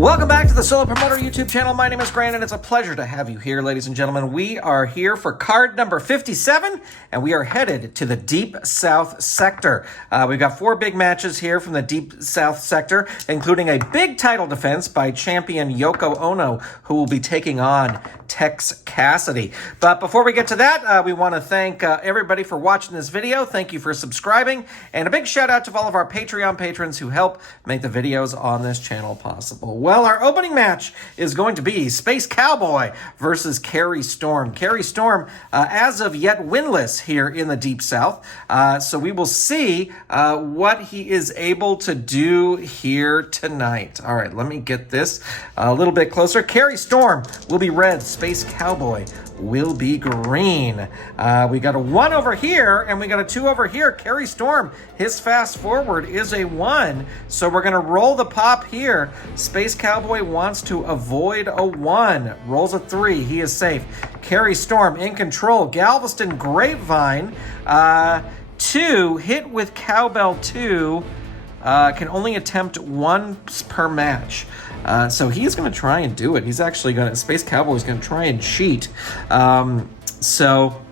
Welcome back to the Solo Promoter YouTube channel. My name is Grant, and it's a pleasure to have you here, ladies and gentlemen. We are here for card number 57, and we are headed to the Deep South sector. We've got 4 big matches here from the Deep South sector, including a big title defense by champion Yoko Ohno, who will be taking on Tex Cassidy. But before we get to that, we want to thank everybody for watching this video. Thank you for subscribing, and a big shout out to all of our Patreon patrons who help make the videos on this channel possible. Well, our opening match is going to be Space Cowboy versus Kerry Storm. Kerry Storm, as of yet, winless here in the Deep South. So we will see what he is able to do here tonight. All right, let me get this a little bit closer. Kerry Storm will be red. Space Cowboy will be green. We got a 1 over here, and we got a 2 over here. Kerry Storm, his fast forward is a 1, so we're going to roll the pop here. Space Cowboy wants to avoid a 1. Rolls a 3. He is safe. Kerry Storm in control. Galveston Grapevine, 2. Hit with Cowbell 2. Can only attempt 1 per match. So he's going to try and do it. He's actually going to, Space Cowboy is going to try and cheat. He's got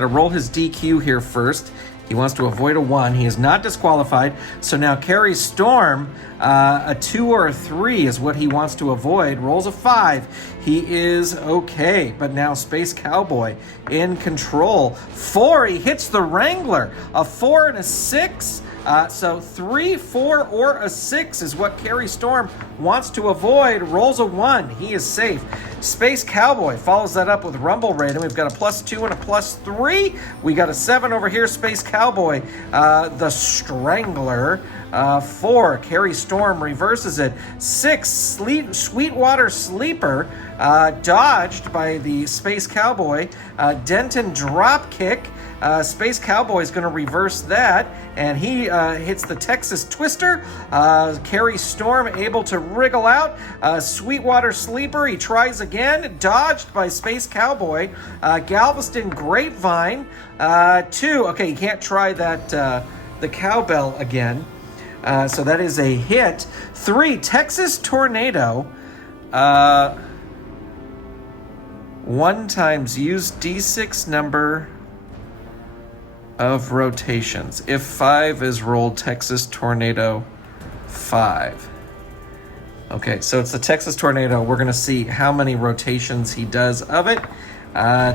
to roll his DQ here first. He wants to avoid a 1. He is not disqualified. So now Kerry Storm, a 2 or a 3 is what he wants to avoid. Rolls a 5. He is okay. But now Space Cowboy in control. 4, he hits the Wrangler. A 4 and a 6. So 3, 4, or a 6 is what Kerry Storm wants to avoid. Rolls a 1. He is safe. Space Cowboy follows that up with Rumble Rating. We've got a +2 and a +3. We got a 7 over here. Space Cowboy, the Strangler. 4, Kerry Storm reverses it. 6, Sweetwater Sleeper, dodged by the Space Cowboy. Denton Dropkick. Space Cowboy is going to reverse that, and he hits the Texas Twister. Kerry Storm able to wriggle out. Sweetwater Sleeper, he tries again, dodged by Space Cowboy. Galveston Grapevine, 2. Okay, you can't try that, the cowbell again. So that is a hit. 3, Texas Tornado. 1 times use D6 number of rotations. If 5 is rolled, Texas Tornado 5. Okay, so it's the Texas Tornado. We're going to see how many rotations he does of it.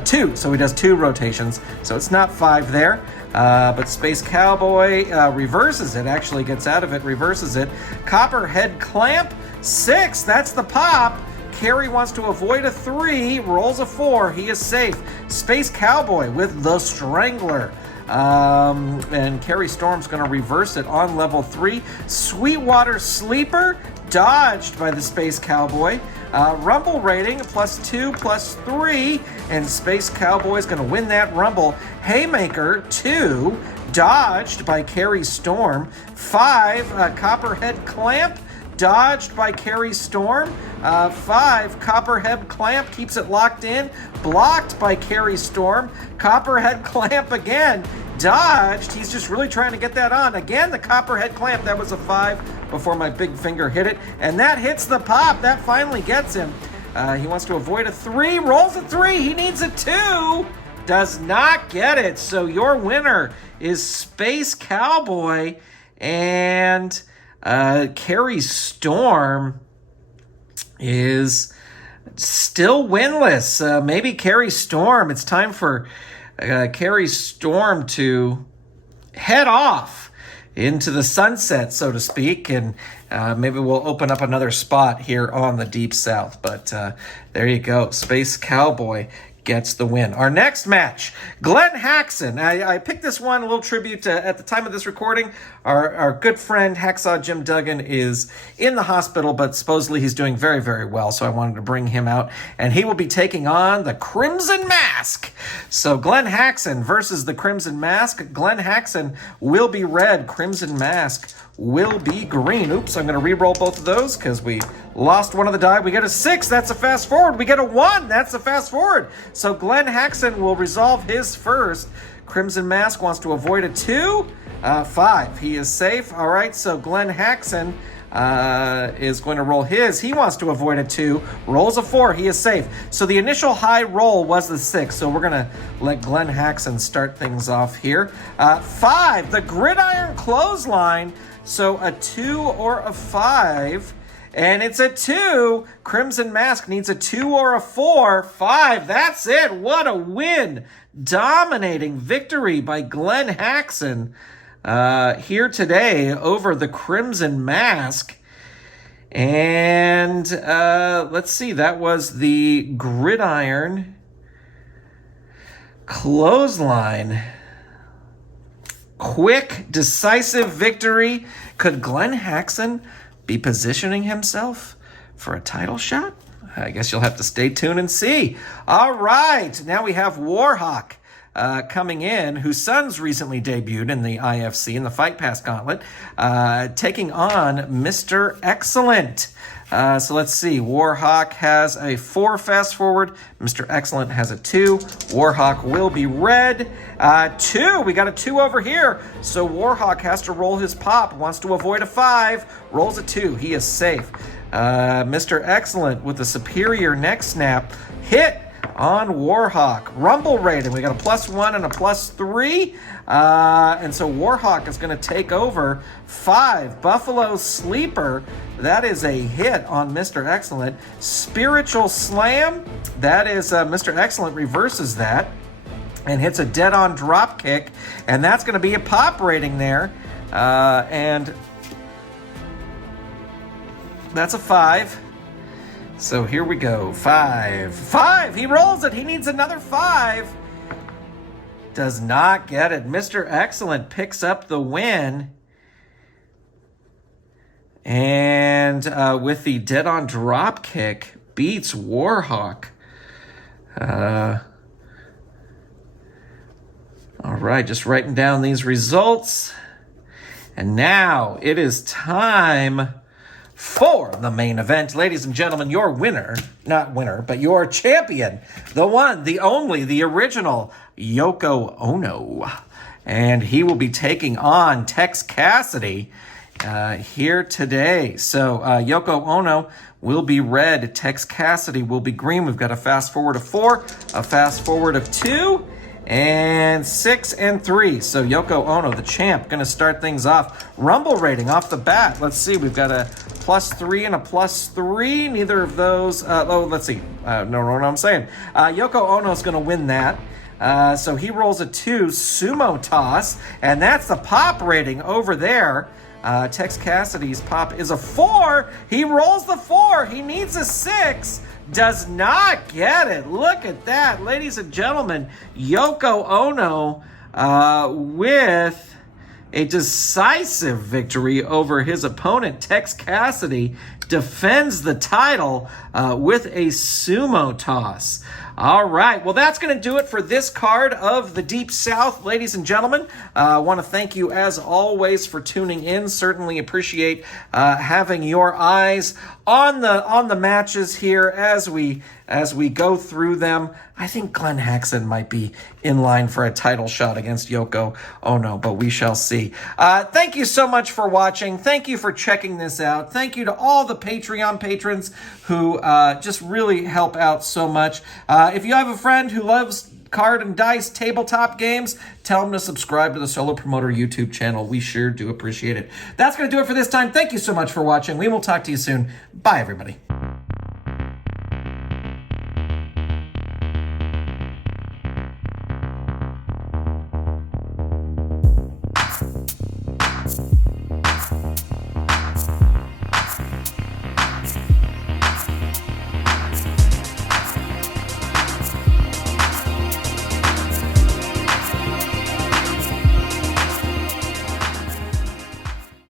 2, so he does 2 rotations. So it's not 5 there. But Space Cowboy reverses it, actually gets out of it, reverses it. Copperhead Clamp, 6, that's the pop. Kerry wants to avoid a 3, rolls a 4, he is safe. Space Cowboy with the Strangler. And Kerry Storm's going to reverse it on level 3. Sweetwater Sleeper, dodged by the Space Cowboy. Rumble Rating, +2, +3, and Space Cowboy is going to win that Rumble. Haymaker, 2, dodged by Kerry Storm. 5, Copperhead Clamp, dodged by Kerry Storm. 5, Copperhead Clamp keeps it locked in, blocked by Kerry Storm. Copperhead Clamp again, dodged. He's just really trying to get that on. Again, the Copperhead Clamp, that was a 5 before my big finger hit it, and that hits the pop. That finally gets him. He wants to avoid a 3, rolls a 3. He needs a 2, does not get it. So your winner is Space Cowboy, and Kerry Storm is still winless. Maybe Kerry Storm, it's time for Kerry Storm to head off into the sunset, so to speak, and maybe we'll open up another spot here on the Deep South. But there you go. Space Cowboy gets the win. Our next match, Glen Hackson. I picked this one, a little tribute to, at the time of this recording, our good friend Hacksaw Jim Duggan is in the hospital, but supposedly he's doing very, very well, so I wanted to bring him out, and he will be taking on the Crimson Mask. So Glen Hackson versus the Crimson Mask. Glen Hackson will be red. Crimson Mask will be green. Oops, I'm going to re-roll both of those because we lost one of the die. We get a 6, that's a fast forward. We get a 1, that's a fast forward. So Glen Hackson will resolve his first. Crimson Mask wants to avoid a 2. 5, he is safe. All right, so Glen Hackson is going to roll his. He wants to avoid a 2. Rolls a 4. He is safe. So the initial high roll was the 6. So we're going to let Glen Hackson start things off here. 5. The gridiron clothesline. So a 2 or a 5. And it's a 2. Crimson Mask needs a 2 or a 4. 5. That's it. What a win. Dominating victory by Glen Hackson here today over the Crimson Mask. And let's see. That was the gridiron clothesline. Quick, decisive victory. Could Glen Hackson be positioning himself for a title shot? I guess you'll have to stay tuned and see. All right, now we have Warhawk coming in, whose son's recently debuted in the IFC, in the Fight Pass Gauntlet, taking on Mr. Excellent. So let's see. Warhawk has a 4 fast forward. Mr. Excellent has a 2. Warhawk will be red. 2. We got a 2 over here. So Warhawk has to roll his pop. Wants to avoid a 5. Rolls a 2. He is safe. Mr. Excellent with the superior neck snap. Hit on Warhawk. Rumble rating. We got a +1 and a +3. And so Warhawk is going to take over. 5. Buffalo Sleeper. That is a hit on Mr. Excellent. Spiritual Slam. That is Mr. Excellent reverses that and hits a dead-on drop kick. And that's going to be a pop rating there. And that's a 5. So here we go. 5. 5. He rolls it. He needs another 5. Does not get it. Mr. Excellent picks up the win. And with the dead-on drop kick, beats Warhawk. All right, just writing down these results. And now it is time for the main event. Ladies and gentlemen, your winner, not winner, but your champion, the one, the only, the original, Yoko Ohno. And he will be taking on Tex Cassidy here today. So Yoko Ohno will be red. Tex Cassidy will be green. We've got a fast forward of 4, a fast forward of 2, and 6 and 3. So Yoko Ohno, the champ, going to start things off. Rumble rating off the bat. Let's see. We've got a +3 and a +3. Neither of those. Let's see. No, I'm saying. Yoko Ono is going to win that. So he rolls a 2 sumo toss, and that's the pop rating over there. Tex Cassidy's pop is a 4. He rolls the 4. He needs a 6. Does not get it. Look at that, ladies and gentlemen. Yoko Ono with a decisive victory over his opponent. Tex Cassidy defends the title with a sumo toss. All right, well, that's going to do it for this card of the Deep South, ladies and gentlemen. I want to thank you, as always, for tuning in. Certainly appreciate having your eyes on the matches here as we go through them. I think Glen Hackson might be in line for a title shot against Yoko Ono, but we shall see. Thank you so much for watching. Thank you for checking this out. Thank you to all the Patreon patrons who just really help out so much. If you have a friend who loves card and dice tabletop games, tell them to subscribe to the Solo Promoter YouTube channel. We sure do appreciate it. That's going to do it for this time. Thank you so much for watching. We will talk to you soon. Bye, everybody.